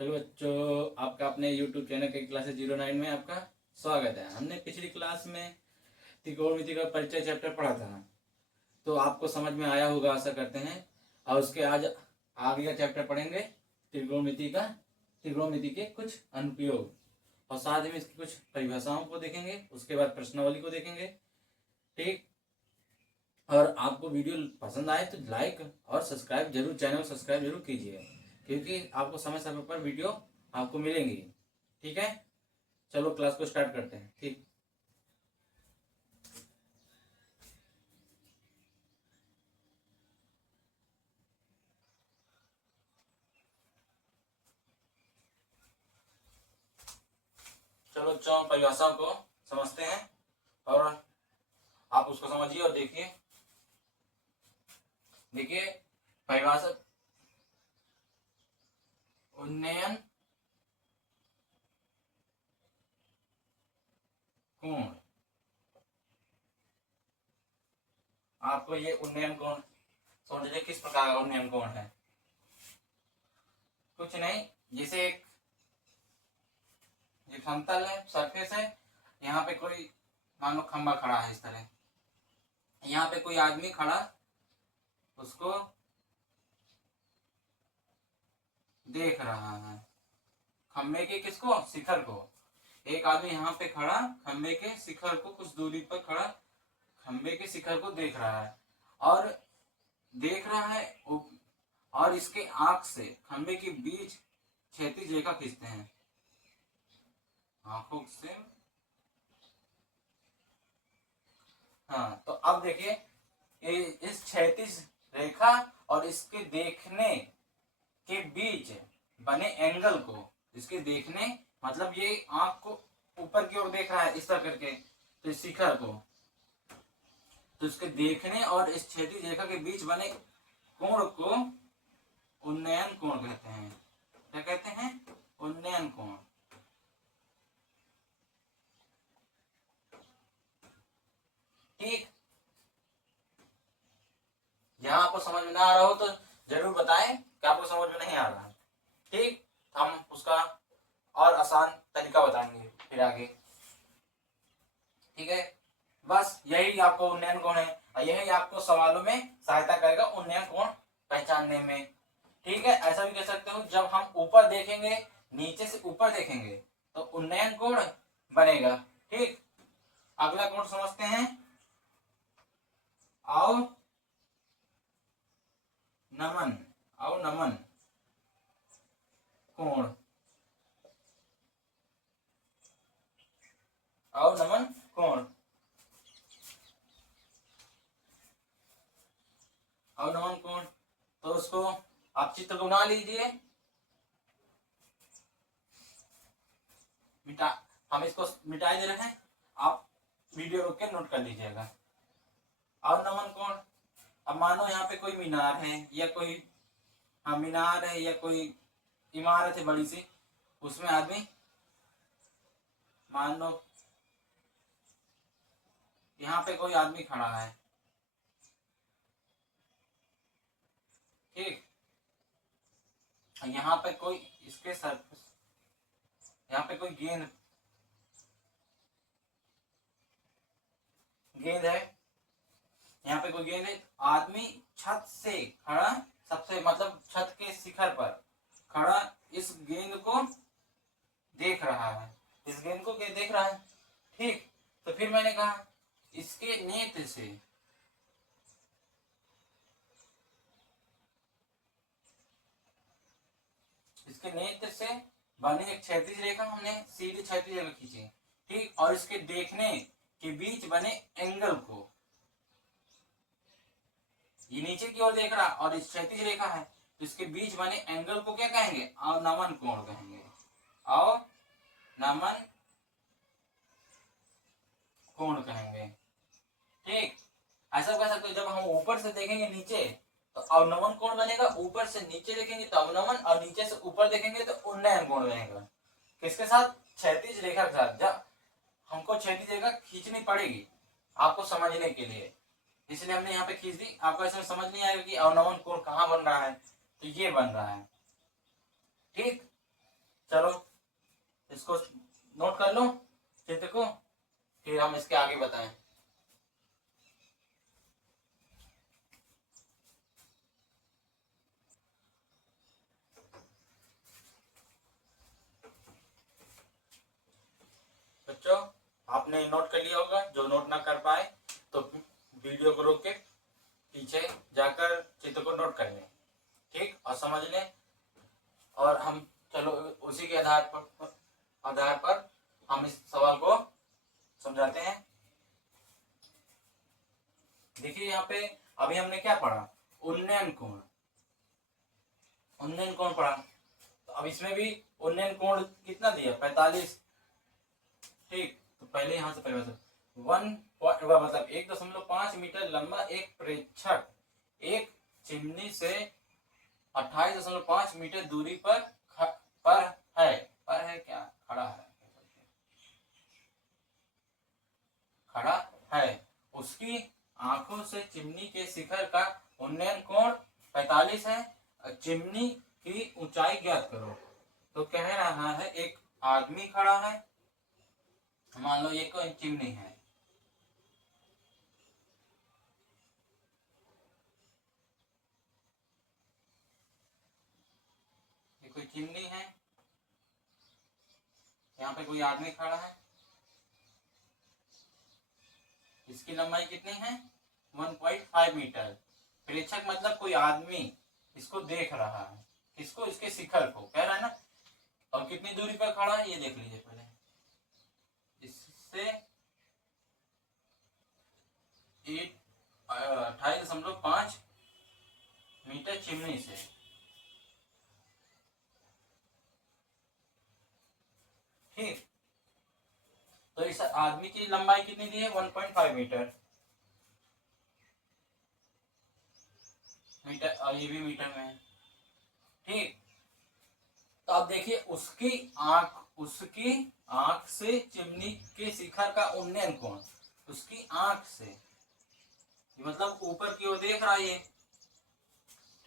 Hello बच्चों, आपका अपने YouTube चैनल के क्लास 09 में आपका स्वागत है। हमने पिछली क्लास में त्रिकोणमिति का परिचय चैप्टर पढ़ा था, तो आपको समझ में आया होगा आशा करते हैं। और उसके आज आगे का चैप्टर पढ़ेंगे त्रिकोणमिति के कुछ अनुप्रयोग, और साथ में इसकी कुछ परिभाषाओं को देखेंगे। उसके बाद प्रश्नावली को देखेंगे। ठीक, और आपको वीडियो पसंद आए तो लाइक और सब्सक्राइब जरूर, चैनल सब्सक्राइब जरूर कीजिए, क्योंकि आपको समय समय पर वीडियो आपको मिलेंगी। ठीक है, चलो क्लास को स्टार्ट करते हैं। ठीक, चलो चौ परिभाषाओं को समझते हैं और आप उसको समझिए और देखिए। देखिए परिभाषा, उन्नयन कोण। आपको ये उन्नयन कोण समझ लीजिए किस प्रकार का उन्नयन कोण है। कुछ नहीं, जैसे एक समतल है, सरफेस है, यहाँ पे कोई मान लो खंबा खड़ा है इस तरह, यहाँ पे कोई आदमी खड़ा उसको देख रहा है। खंबे के किसको? शिखर को। एक आदमी यहाँ पे खड़ा खंबे के शिखर को, कुछ दूरी पर खड़ा खंबे के शिखर को देख रहा है और देख रहा है और इसके आंख से खंबे के बीच क्षैतिज रेखा खींचते हैं। आंखों से, हाँ, तो अब देखिए इस क्षैतिज रेखा और इसके देखने के बीच बने एंगल को, इसके देखने मतलब ये आंख को ऊपर की ओर देख रहा है इस तरह करके, तो इस शिखर को, तो इसके देखने और इस क्षैतिज रेखा के बीच बने कोण को उन्नयन कोण कहते हैं। क्या कहते हैं? उन्नयन कोण। ठीक, यहां आपको समझ में ना आ रहा हो तो जरूर बताएं कि आपको समझ में नहीं आ रहा है। ठीक, हम उसका और आसान तरीका बताएंगे फिर आगे। ठीक है, बस यही आपको उन्नयन कोण है और यही आपको सवालों में सहायता करेगा उन्नयन कोण पहचानने में। ठीक है, ऐसा भी कह सकते हो जब हम ऊपर देखेंगे, नीचे से ऊपर देखेंगे तो उन्नयन कोण बनेगा। ठीक, अगला कोण समझते हैं, अवनमन। अवनमन कोण। अवनमन कोण, अवनमन कोण, तो उसको आप चित्र को बना लीजिए। हम इसको मिटा दे रहे हैं, आप वीडियो रोक के नोट कर लीजिएगा। अवनमन कोण, अब मानो यहाँ पे कोई मीनार है या कोई, हाँ मीनार है या कोई इमारत है बड़ी सी, उसमें आदमी मान लो यहाँ पे कोई आदमी खड़ा है। ठीक, यहाँ पे कोई इसके सरफेस, यहाँ पे कोई गेंद है, यहाँ पे कोई गेंद है। आदमी छत से खड़ा, सबसे मतलब छत के शिखर पर खड़ा इस गेंद को देख रहा है, इस गेंद को देख रहा है। ठीक, तो फिर मैंने कहा इसके नेत्र से, इसके नेत्र से बने एक क्षैतिज रेखा, हमने सीधी क्षैतिज रेखा खींची। ठीक, और इसके देखने के बीच बने एंगल को, ये नीचे की ओर देख रहा और इस क्षैतिज रेखा है, तो इसके बीच बने एंगल को क्या कहेंगे? अवनमन कोण कहेंगे। अवनमन कोण कहेंगे। ठीक, ऐसा कह सकते हो जब हम ऊपर से देखेंगे नीचे तो अवनमन कोण बनेगा, ऊपर से नीचे देखेंगे तो अवनमन, और नीचे से ऊपर देखेंगे तो उन्नयन कोण बनेगा। किसके साथ? क्षैतिज रेखा के साथ। जब हमको क्षैतिज रेखा खींचनी पड़ेगी आपको समझने के लिए, इसलिए हमने यहाँ पे खींच दी। आपको ऐसा समझ नहीं आएगा कि अवनमन कोण कहाँ बन रहा है, तो ये बन रहा है। ठीक, चलो इसको नोट कर लो चित्र को, फिर हम इसके आगे बताएं। बच्चों आपने नोट कर लिया होगा, जो नोट ना कर पाए तो वीडियो को रोक के पीछे जाकर चित्र को नोट कर लें, ठीक, और समझ लें। और हम चलो उसी के आधार पर हम इस सवाल को समझाते हैं। देखिए यहाँ पे अभी हमने क्या पढ़ा, उन्नयन कोण, उन्नयन कोण पढ़ा। तो अब इसमें भी उन्नयन कोण कितना दिया, 45, ठीक। तो पहले यहां से पहले मतलब 1.5 मीटर लंबा एक प्रेक्षक एक चिमनी से 28.5 मीटर दूरी पर क्या खड़ा है, उसकी आंखों से चिमनी के शिखर का उन्नयन कोण 45 है। चिमनी की ऊंचाई ज्ञात करो। तो कह रहा है एक आदमी खड़ा है, मान लो ये कोई चिमनी है, ये कोई चिमनी है, यहाँ पे कोई आदमी खड़ा है, इसकी लंबाई कितनी है 1.5 मीटर। प्रेक्षक मतलब कोई आदमी इसको देख रहा है, इसको इसके शिखर को कह रहा है ना, और कितनी दूरी पर खड़ा है ये देख लीजिए पहले, इससे 28.5 मीटर चिमनी से, ठीक। तो इस आदमी की लंबाई कितनी दी है 1.5 मीटर, और ये भी मीटर में है, ठीक। तो अब देखिए उसकी आंख से चिमनी के शिखर का उन्नयन कोण, उसकी आंख से मतलब ऊपर की ओर देख रहा है ये,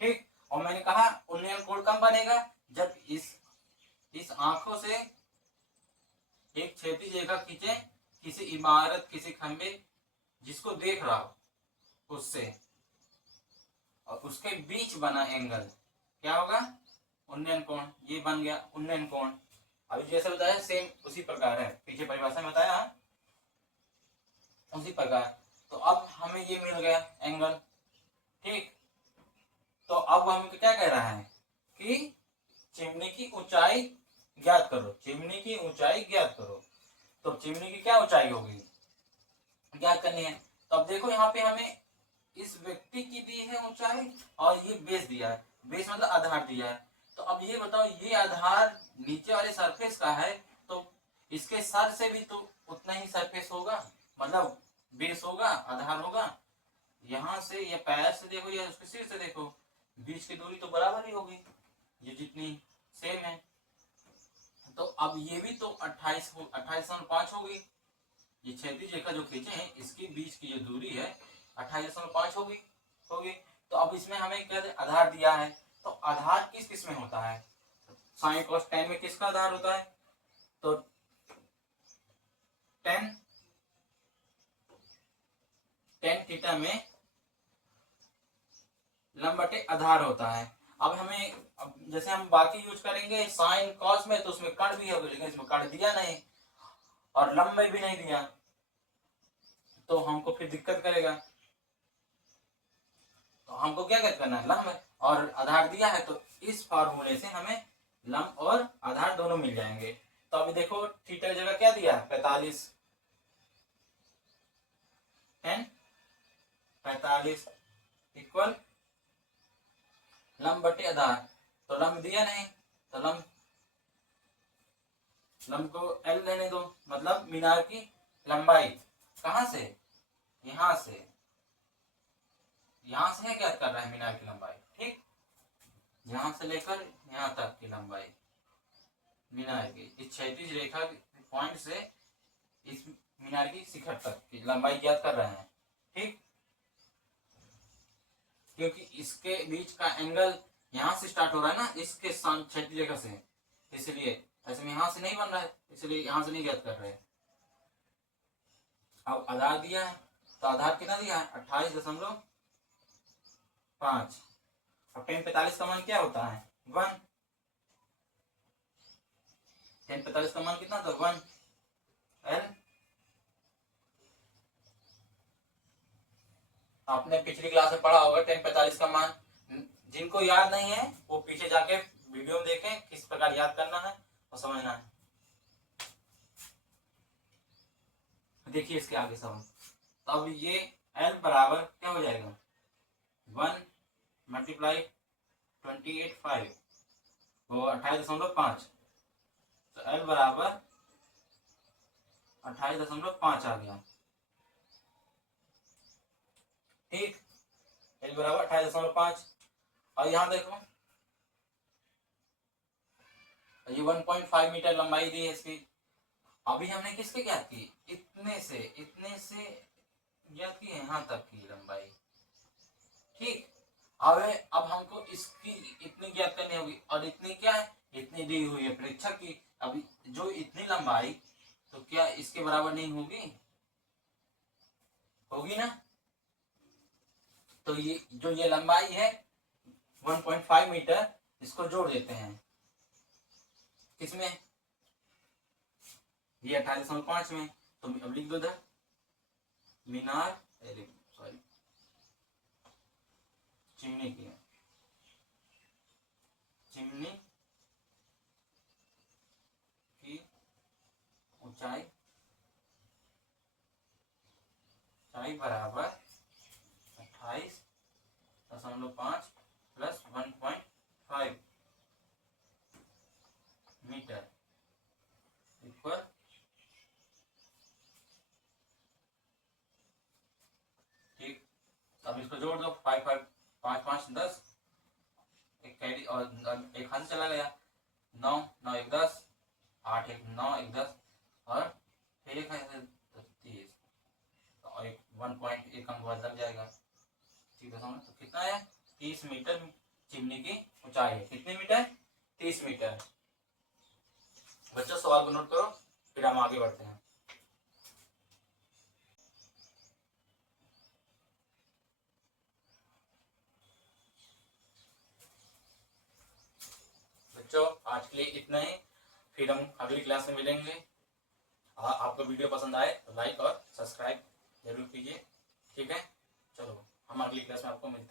ठीक। और मैंने कहा उन्नयन कोण कब बनेगा, जब इस आंखों से एक क्षैतिज रेखा खींचे किसी इमारत, किसी खंबे जिसको देख रहा हो उससे, और उसके बीच बना एंगल क्या होगा, उन्नयन कोण। ये बन गया उन्नयन कोण। अभी जैसे बताया सेम उसी प्रकार है, पीछे परिभाषा में बताया उसी प्रकार। तो अब हमें ये मिल गया एंगल, ठीक। तो अब हम क्या कह रहा है कि चिमनी की ऊंचाई ज्ञात करो, चिमनी की ऊंचाई ज्ञात करो। तो चिमनी की क्या ऊंचाई होगी ज्ञात करनी है। तो अब देखो यहाँ पे हमें इस व्यक्ति की दी है ऊंचाई, और ये बेस दिया है, बेस मतलब आधार दिया है। तो अब ये बताओ, ये आधार नीचे वाले सरफेस का है, तो इसके सर से भी तो उतना ही सरफेस होगा, मतलब बेस होगा, आधार होगा। यहां से या पैर से देखो या उसके सिर से देखो, बीच की दूरी तो बराबर ही होगी, ये जितनी सेम है। तो अब ये भी तो 28.5 होगी, ये क्षैतिज रेखा जो खींचे हैं इसकी बीच की जो दूरी है 28.5 होगी। तो अब इसमें हमें क्या आधार दिया है, तो आधार किस किस में होता है, साइन कॉस टेन में किसका आधार होता है, तो टेन थीटा में लंब बटे आधार होता है। अब हमें जैसे हम बाकी यूज करेंगे साइन कॉस में, तो उसमें कण भी होगा, लेकिन इसमें कण दिया नहीं और लंब में भी नहीं दिया, तो हमको फिर दिक्कत करेगा। तो हमको क्या करना है, लंब और आधार दिया है, तो इस फार्मूले से हमें लंब और आधार दोनों मिल जाएंगे। तो अभी देखो थीटा की जगह क्या दिया 45, 45 इक्वल लंब बटे आधार। तो लंब दिया नहीं, तो लंब को एल लेने दो, मतलब मीनार की लंबाई कहां से, यहां से ज्ञात कर रहा है मीनार की लंबाई, ठीक। यहां से लेकर यहां तक की लंबाई मीनार की, इस क्षैतिज रेखा पॉइंट से इस मीनार की शिखर तक की लंबाई ज्ञात कर रहे हैं, ठीक। क्योंकि इसके बीच का एंगल यहां से स्टार्ट हो रहा है ना, इसके क्षैतिज रेखा से, इसलिए ऐसे में यहाँ से नहीं बन रहा है, इसलिए यहाँ से नहीं ज्ञात कर रहे। अब आधार दिया है, तो आधार कितना दिया है 28.5। अब 1045 का मान क्या होता है 1। 1045 का मान कितना था 1। एल आपने पिछली क्लास में पढ़ा होगा 1045 का मान। जिनको याद नहीं है वो पीछे जाके वीडियो में देखें किस प्रकार याद करना है और समझना है। देखिए इसके आगे सब, अब ये L बराबर क्या हो जाएगा 1 मल्टीप्लाई 28.5 वो 28.5, तो L बराबर 28.5 आ गया। ठीक, L बराबर 28.5। और यहां देखो ये 1.5 मीटर लंबाई दी है इसकी। अभी हमने किसके ज्ञात की, इतने से ज्ञात की है यहाँ तक की लंबाई। ठीक, अब हमको इसकी इतनी ज्ञात करनी होगी, और इतनी क्या है, इतनी दी हुई है प्रेक्षक की। अभी जो इतनी लंबाई, तो क्या इसके बराबर नहीं होगी, होगी ना। तो ये जो ये लंबाई है 1.5 मीटर, इसको जोड़ देते हैं किसमें, ये 28.5 में। तो अब लिख दो इधर मीनार, सॉरी चिमनी की, चिमनी की ऊंचाई बराबर 28.5 प्लस 1.5 मीटर इक्वल, ठीक। अब इसको जोड़ दो, 5 5 10, एक कैरी और एक हाथ चला गया, 9 9 1 10, 8 1 9 1 10, और फिर एक है 30, और एक 1.1 अंक बाद लग जाएगा। ठीक है, समझ। तो कितना है 30 मीटर चिमनी की ऊंचाई है। कितने मीटर 30 मीटर। बच्चों सवाल को नोट करो, फिर हम आगे बढ़ते हैं। बच्चों आज के लिए इतना ही, फिर हम अगली क्लास में मिलेंगे। आपको वीडियो पसंद आए तो लाइक और सब्सक्राइब जरूर कीजिए। ठीक है, चलो हम अगली क्लास में आपको मिलते हैं।